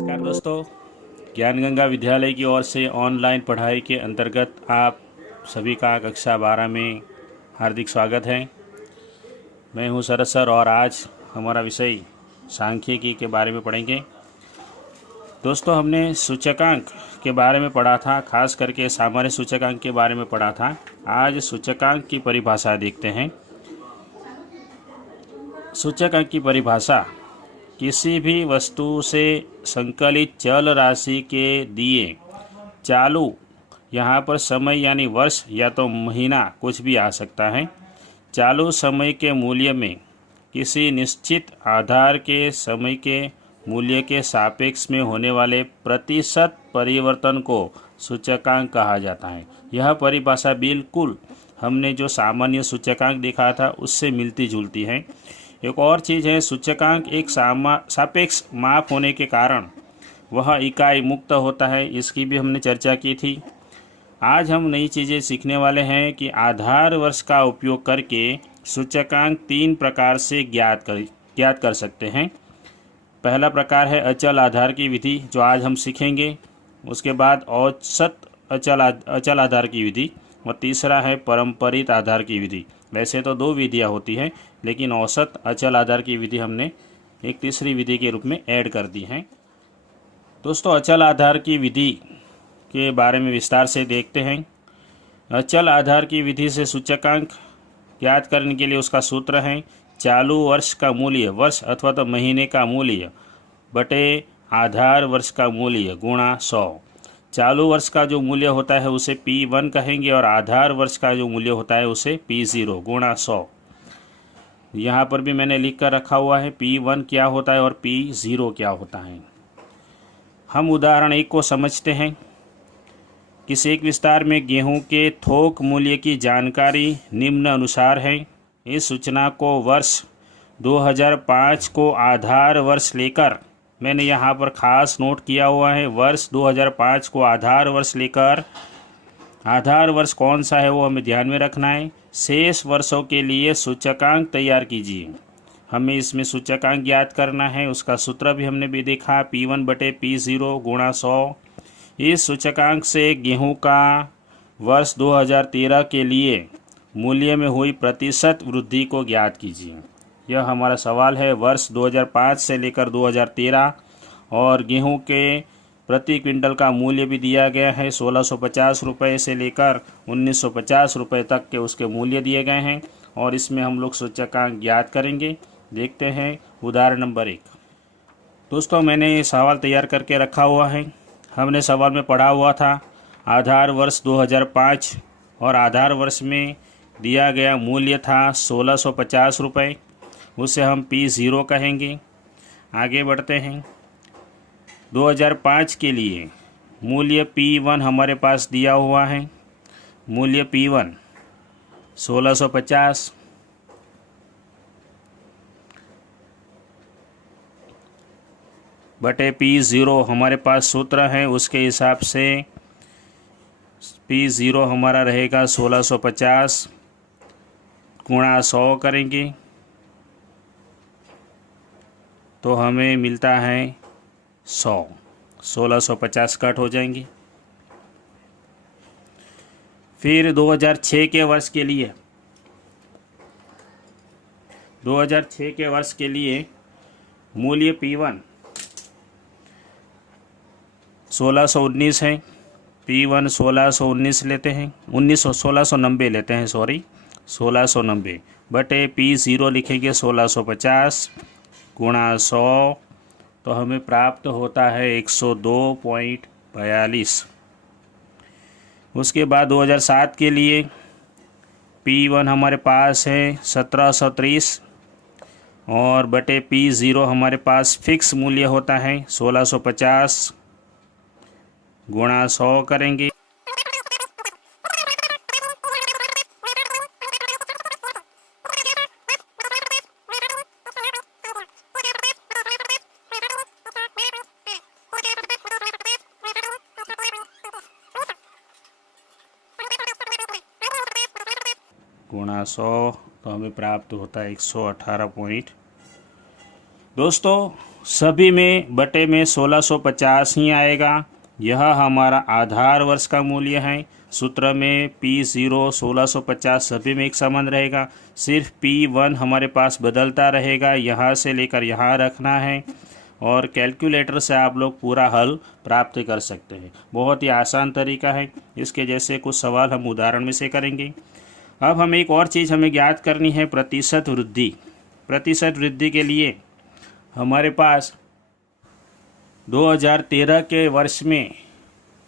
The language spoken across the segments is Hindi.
नमस्कार दोस्तों, ज्ञान गंगा विद्यालय की ओर से ऑनलाइन पढ़ाई के अंतर्गत आप सभी का कक्षा 12 में हार्दिक स्वागत है। मैं हूं शरद सर और आज हमारा विषय सांख्यिकी के बारे में पढ़ेंगे। दोस्तों, हमने सूचकांक के बारे में पढ़ा था, खास करके सामान्य सूचकांक के बारे में पढ़ा था। आज सूचकांक की परिभाषा देखते हैं। सूचकांक की परिभाषा किसी भी वस्तु से संकलित चल राशि के दिए चालू, यहाँ पर समय यानी वर्ष या तो महीना कुछ भी आ सकता है, चालू समय के मूल्य में किसी निश्चित आधार के समय के मूल्य के सापेक्ष में होने वाले प्रतिशत परिवर्तन को सूचकांक कहा जाता है। यह परिभाषा बिल्कुल हमने जो सामान्य सूचकांक देखा था उससे मिलती जुलती है। एक और चीज़ है, सूचकांक एक सापेक्ष माप होने के कारण वह इकाई मुक्त होता है, इसकी भी हमने चर्चा की थी। आज हम नई चीज़ें सीखने वाले हैं कि आधार वर्ष का उपयोग करके सूचकांक 3 प्रकार से ज्ञात कर सकते हैं। पहला प्रकार है अचल आधार की विधि, जो आज हम सीखेंगे। उसके बाद औसत अचल आधार की विधि और तीसरा है पारंपरिक आधार की विधि। वैसे तो 2 विधियाँ होती हैं, लेकिन औसत अचल आधार की विधि हमने एक तीसरी विधि के रूप में ऐड कर दी है। दोस्तों, अचल आधार की विधि के बारे में विस्तार से देखते हैं। अचल आधार की विधि से सूचकांक ज्ञात करने के लिए उसका सूत्र है चालू वर्ष का मूल्य, वर्ष अथवा तो महीने का मूल्य बटे आधार वर्ष का मूल्य गुणा 100। चालू वर्ष का जो मूल्य होता है उसे P1 कहेंगे और आधार वर्ष का जो मूल्य होता है उसे P0 गुणा 100। यहाँ पर भी मैंने लिख कर रखा हुआ है P1 क्या होता है और P0 क्या होता है। हम उदाहरण 1 को समझते हैं। किसी एक विस्तार में गेहूं के थोक मूल्य की जानकारी निम्न अनुसार है। इस सूचना को वर्ष 2005 को आधार वर्ष लेकर, मैंने यहाँ पर खास नोट किया हुआ है, वर्ष 2005 को आधार वर्ष लेकर, आधार वर्ष कौन सा है वो हमें ध्यान में रखना है। शेष वर्षों के लिए सूचकांक तैयार कीजिए। हमें इसमें सूचकांक ज्ञात करना है, उसका सूत्र भी हमने भी देखा P1 बटे P0 गुणा 100। इस सूचकांक से गेहूं का वर्ष 2013 के लिए मूल्य में हुई प्रतिशत वृद्धि को ज्ञात कीजिए। यह हमारा सवाल है। वर्ष 2005 से लेकर 2013 और गेहूं के प्रति क्विंटल का मूल्य भी दिया गया है। 1650 रुपये से लेकर 1950 रुपये तक के उसके मूल्य दिए गए हैं और इसमें हम लोग सूचकांक ज्ञात करेंगे। देखते हैं उदाहरण नंबर 1। दोस्तों, मैंने ये सवाल तैयार करके रखा हुआ है। हमने सवाल में पढ़ा हुआ था आधार वर्ष 2005 और आधार वर्ष में दिया गया मूल्य था 1650 रुपये, उसे हम P0 कहेंगे। आगे बढ़ते हैं। 2005 के लिए मूल्य P1 हमारे पास दिया हुआ है। मूल्य P1 1650 बटे P0 हमारे पास सूत्र है, उसके हिसाब से P0 हमारा रहेगा 1650 गुणा 100 करेंगे तो हमें मिलता है 100। 1650 कट हो जाएंगे। फिर 2006 के वर्ष के लिए, 2006 के वर्ष के लिए मूल्य P1 1619 है। P1 1619 लेते हैं, 1690 लेते हैं, 1690 बटे P0 लिखेंगे 1650 गुणा 100 तो हमें प्राप्त होता है 102.42। उसके बाद 2007 के लिए P1 हमारे पास है 1730 और बटे P0 हमारे पास फिक्स मूल्य होता है 1650 गुणा 100 करेंगे। गुणा 100 तो हमें प्राप्त होता है 118 पॉइंट। दोस्तों, सभी में बटे में 1650 ही आएगा। यह हमारा आधार वर्ष का मूल्य है। सूत्र में P0 1650 सभी में एक समान रहेगा। सिर्फ P1 हमारे पास बदलता रहेगा, यहाँ से लेकर यहाँ रखना है और कैलकुलेटर से आप लोग पूरा हल प्राप्त कर सकते हैं। बहुत ही आसान तरीका है। इसके जैसे कुछ सवाल हम उदाहरण में से करेंगे। अब हमें एक और चीज़ हमें ज्ञात करनी है, प्रतिशत वृद्धि। प्रतिशत वृद्धि के लिए हमारे पास 2013 के वर्ष में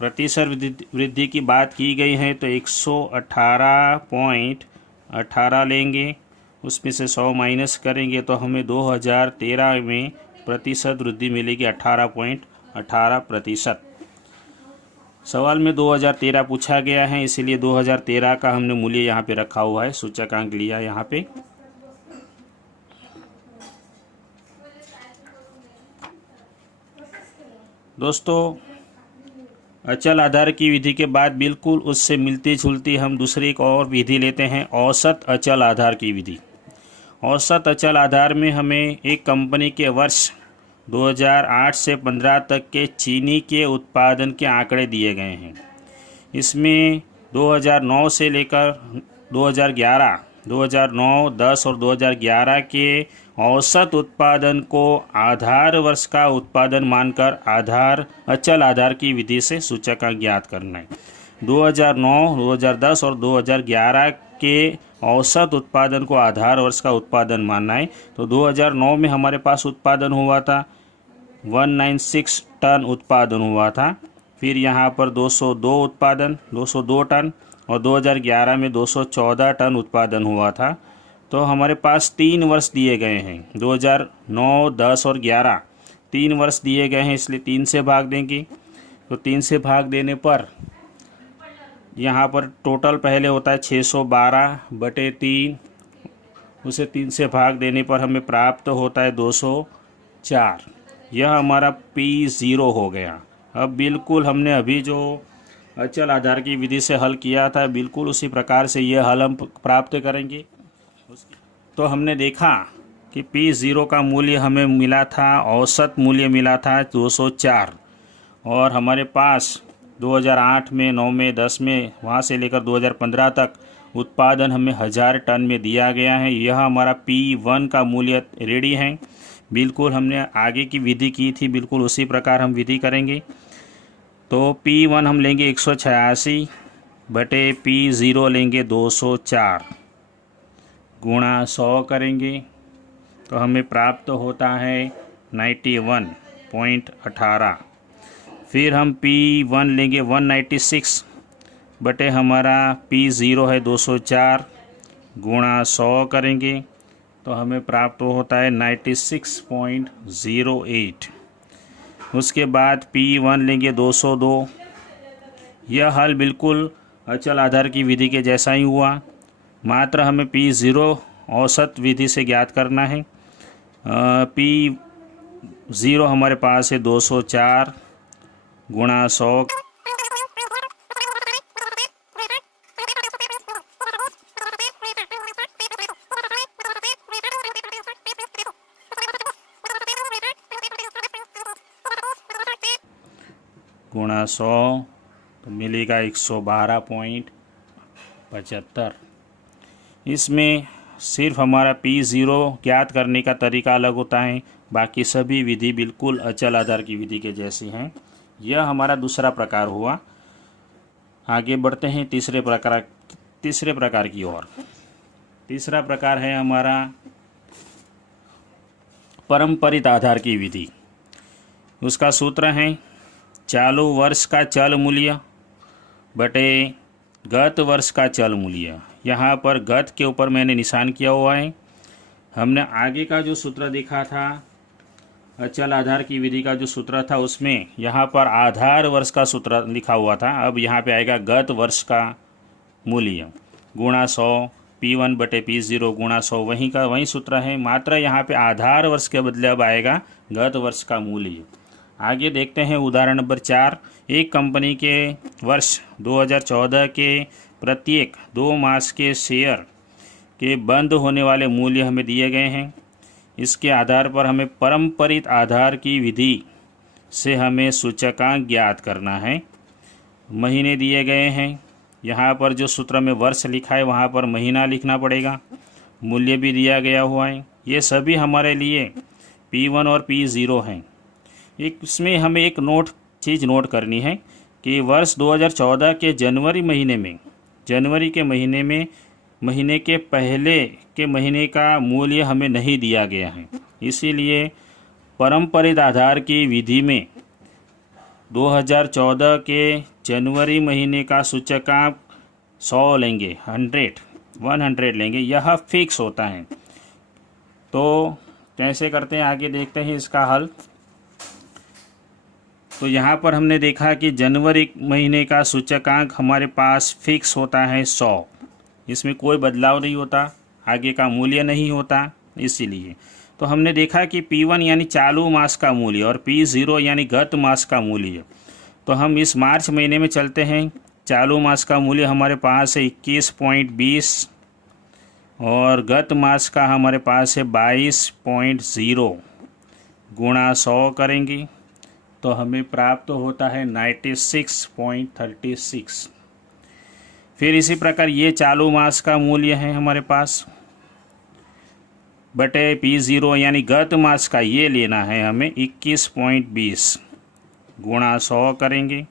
प्रतिशत वृद्धि की बात की गई है तो 118.18 लेंगे, उसमें से 100 माइनस करेंगे तो हमें 2013 में प्रतिशत वृद्धि मिलेगी 18.18%। सवाल में 2013 पूछा गया है, इसीलिए 2013 का हमने मूल्य यहाँ पे रखा हुआ है, सूचकांक लिया यहाँ पे। दोस्तों, अचल आधार की विधि के बाद बिल्कुल उससे मिलती जुलती हम दूसरी एक और विधि लेते हैं, औसत अचल आधार की विधि। औसत अचल आधार में हमें एक कंपनी के वर्ष 2008 से 15 तक के चीनी के उत्पादन के आंकड़े दिए गए हैं। इसमें 2009 से लेकर 2011, 2009, 10 और 2011 के औसत उत्पादन को आधार वर्ष का उत्पादन मानकर अचल आधार की विधि से सूचकांक ज्ञात करना है। 2009, 2010 और 2011 के औसत उत्पादन को आधार वर्ष का उत्पादन मानना है। तो 2009 में हमारे पास उत्पादन हुआ था 196 टन उत्पादन हुआ था। फिर यहाँ पर 202 टन और 2011 में 214 टन उत्पादन हुआ था। तो हमारे पास 3 वर्ष दिए गए हैं, 2009, 10 और 11 3 वर्ष दिए गए हैं, इसलिए 3 से भाग देंगे। तो 3 से भाग देने पर यहाँ पर टोटल पहले होता है 612/3, उसे 3 से भाग देने पर हमें प्राप्त होता है 204। यह हमारा P0 हो गया। अब बिल्कुल हमने अभी जो अचल आधार की विधि से हल किया था, बिल्कुल उसी प्रकार से यह हल हम प्राप्त करेंगे। तो हमने देखा कि P0 का मूल्य हमें मिला था, औसत मूल्य मिला था 204, और हमारे पास 2008 में, 9 में, 10 में, वहाँ से लेकर 2015 तक उत्पादन हमें 1000 टन में दिया गया है। यह हमारा P1 का मूल्य रेडी है। बिल्कुल हमने आगे की विधि की थी, बिल्कुल उसी प्रकार हम विधि करेंगे। तो P1 हम लेंगे 186/P0 लेंगे 204 गुणा 100 करेंगे तो हमें प्राप्त होता है 91.18। फिर हम P1 लेंगे 196 बटे हमारा P0 है 204 गुणा 100 करेंगे तो हमें प्राप्त होता है 96.08। उसके बाद P1 लेंगे 202। यह हल बिल्कुल अचल आधार की विधि के जैसा ही हुआ, मात्र हमें P0 औसत विधि से ज्ञात करना है। P0 हमारे पास है 204 गुणा 100 गुणा 100 तो मिलेगा 112.75। इसमें सिर्फ हमारा P0 ज्ञात करने का तरीका अलग होता है, बाकी सभी विधि बिल्कुल अचल आधार की विधि के जैसी हैं। यह हमारा दूसरा प्रकार हुआ। आगे बढ़ते हैं तीसरे प्रकार की ओर। तीसरा प्रकार है हमारा परंपरित आधार की विधि। उसका सूत्र है चालू वर्ष का चल मूल्य बटे गत वर्ष का चल मूल्य। यहाँ पर गत के ऊपर मैंने निशान किया हुआ है। हमने आगे का जो सूत्र देखा था, अचल आधार की विधि का जो सूत्र था, उसमें यहाँ पर आधार वर्ष का सूत्र लिखा हुआ था। अब यहाँ पे आएगा गत वर्ष का मूल्य गुणा 100, P1 बटे P0 गुणा 100 वही सूत्र है, मात्र यहाँ पे आधार वर्ष के बदले अब आएगा गत वर्ष का मूल्य। आगे देखते हैं उदाहरण नंबर 4। एक कंपनी के वर्ष 2014 के प्रत्येक 2 मास के शेयर के बंद होने वाले मूल्य हमें दिए गए हैं। इसके आधार पर हमें परम्परित आधार की विधि से हमें सूचकांक ज्ञात करना है। महीने दिए गए हैं, यहाँ पर जो सूत्र में वर्ष लिखा है वहाँ पर महीना लिखना पड़ेगा। मूल्य भी दिया गया हुआ है। ये सभी हमारे लिए P1 और P0 हैं। इसमें हमें एक चीज़ नोट करनी है कि वर्ष 2014 के जनवरी के महीने में महीने के पहले के महीने का मूल्य हमें नहीं दिया गया है। इसीलिए परम्परित आधार की विधि में 2014 के जनवरी महीने का सूचकांक 100 लेंगे, 100 लेंगे, यह फिक्स होता है। तो कैसे करते हैं आगे देखते हैं इसका हल। तो यहाँ पर हमने देखा कि जनवरी महीने का सूचकांक हमारे पास फिक्स होता है 100, इसमें कोई बदलाव नहीं होता, आगे का मूल्य नहीं होता। इसीलिए तो हमने देखा कि P1 यानी चालू मास का मूल्य और P0 यानी गत मास का मूल्य। तो हम इस मार्च महीने में चलते हैं। चालू मास का मूल्य हमारे पास है 21.20 और गत मास का हमारे पास है 22.0 गुणा 100 करेंगे तो हमें प्राप्त होता है 96.36। फिर इसी प्रकार ये चालू मास का मूल्य है हमारे पास बटे P0 यानी गत मास का, ये लेना है हमें 21.20 गुणा 100 करेंगे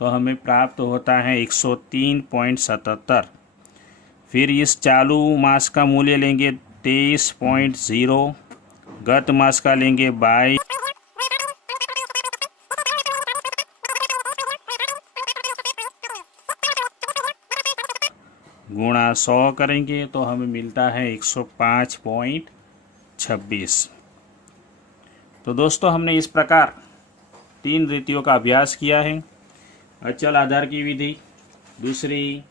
तो हमें प्राप्त होता है 103.77। फिर इस चालू मास का मूल्य लेंगे 23.0, गत मास का लेंगे 22, गुणा 100 करेंगे तो हमें मिलता है 105.26। तो दोस्तों हमने इस प्रकार 3 रीतियों का अभ्यास किया है। अचल आधार की विधि, दूसरी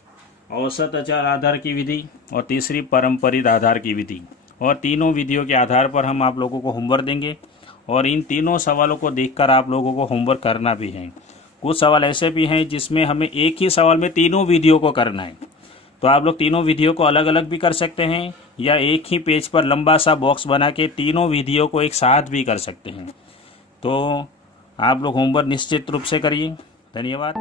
औसत अचल आधार की विधि और तीसरी परम्परित आधार की विधि। और तीनों विधियों के आधार पर हम आप लोगों को होमवर्क देंगे और इन तीनों सवालों को देखकर आप लोगों को होमवर्क करना भी है। कुछ सवाल ऐसे भी हैं जिसमें हमें एक ही सवाल में तीनों विधियों को करना है, तो आप लोग तीनों विधियों को अलग अलग भी कर सकते हैं या एक ही पेज पर लंबा सा बॉक्स बना के तीनों विधियों को एक साथ भी कर सकते हैं। तो आप लोग होमवर्क निश्चित रूप से करिए। धन्यवाद।